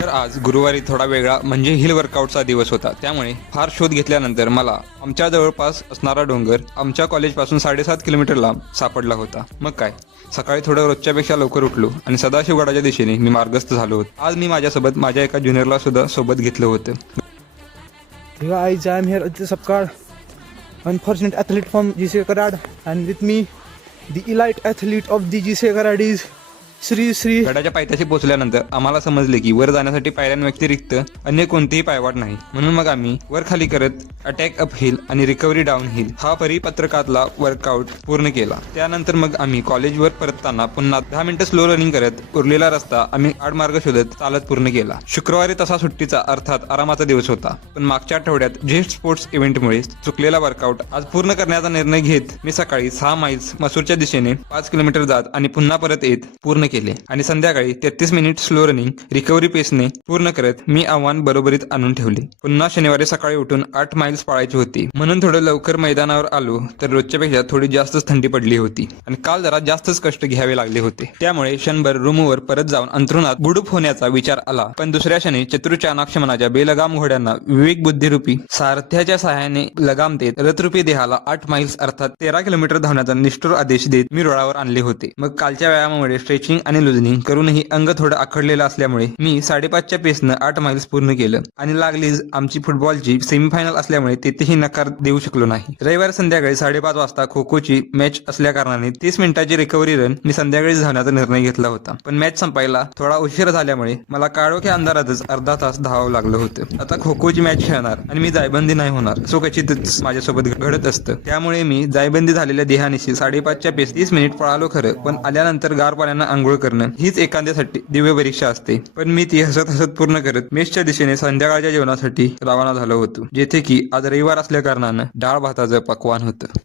तर आज गुरुवारी थोडा वेगळा म्हणजे हिल वर्कआउटचा दिवस होता, त्यामुळे फार शोध घेतल्यानंतर मला आमच्या जवळपास असणारा डोंगर आमच्या कॉलेजपासून 7.5 किलोमीटर लांब सापडला होता. मग काय, सकाळी थोडं रोजच्यापेक्षा लवकर उठलो आणि सदाशिवगडाच्या दिशेने मी मार्गस्थ झालो होतो. आज मी माझ्यासोबत माझ्या एका ज्युनियरला सुद्धा सोबत घेतलं होतं. Guys, I am here at the Sapkar, unfortunate athlete from GCA Karad, and with me, the elite athlete of the GCA Karad is Shri. गडाच्या पायथ्याशी पोहोचल्यानंतर आम्हाला समजले की वर जाण्यासाठी पायऱ्यांव्यतिरिक्त अन्य कोणतीही पायवाट नाही. म्हणून मग आम्ही वर खाली करत अटॅक अप हिल आणि रिकव्हरी डाऊन हिल हा परिपत्रकातला वर्कआउट पूर्ण केला. त्यानंतर मग आम्ही कॉलेजवर परतताना पुन्हा 10 मिनिटं स्लो रनिंग करत उरलेला रस्ता आम्ही आडमार्ग शोधत चालत पूर्ण केला. शुक्रवारी तसा सुट्टीचा अर्थात आरामाचा दिवस होता, पण मागच्या आठवड्यात जेट स्पोर्ट्स इव्हेंटमुळे चुकलेला वर्कआउट आज पूर्ण करण्याचा निर्णय घेत मी सकाळी 6 माइल्स मसूरच्या दिशेने 5 किलोमीटर जात आणि पुन्हा परत येत पूर्ण केले आणि संध्याकाळी 33 मिनिट स्लो रनिंग रिकव्हरी पेसने पूर्ण करत मी आव्हान बरोबरीत आणून ठेवले. पुन्हा शनिवारी सकाळी उठून 8 माइल्स पळायची होती, म्हणून थोडं लवकर मैदानावर आलो तर रोजच्यापेक्षा थोडी जास्तच थंडी पडली होती आणि काल जरा जास्तच कष्ट घ्यावे लागले होते. त्यामुळे क्षणभर रूमवर परत जाऊन अंथरुणात बुडूप होण्याचा विचार आला. पण दुसऱ्या क्षणी चतुर्चाणाक्षमनाच्या बेलगाम घोड्यांना विवेक बुद्धिरूपी सारथ्याच्या सहाय्याने लगाम देत रथरूपी देहाला 8 माइल्स अर्थात 13 किलोमीटर धावण्याचा निष्ठुर आदेश देत मी रुळावर आणले होते. मग कालच्या व्यायामामुळे स्ट्रेचिंग आणि लुजनिंग करूनही अंग थोडं आखडलेलं असल्यामुळे मी 5.5च्या पेसनं 8 माइल्स पूर्ण केलं आणि लागलीच आमची फुटबॉलची सेमीफायनल असल्यामुळे तेथेही नकार देऊ शकलो नाही. रविवारी संध्याकाळी 5:30 वाजता खो खोची मॅच असल्या कारणाने 30 मिनिटाची रिकव्हरी रन मी संध्याकाळी धावण्याचा निर्णय घेतला होता. पण मॅच संपायला थोडा उशीर झाल्यामुळे मला काळोख्या अंधारातच अर्धा तास धावावं लागलं होतं. आता खो खोची मॅच खेळणार आणि मी जायबंदी नाही होणार सो क्वचितच माझ्यासोबत घडत असतं. त्यामुळे मी जायबंदी झालेल्या देहानिशी 5:30च्या पेस 30 मिनिट पळालो खरं, पण आल्यानंतर गार पाण्यानं आंघोळ करणं हीच एखाद्यासाठी दिव्य परीक्षा असते. पण मी ती हसत हसत पूर्ण करत मेसच्या दिशेने संध्याकाळच्या जेवणासाठी रवाना झालो होतो, जेथे की आज रविवार असल्या कारणानं डाळ भाताचं पक्वान होतं.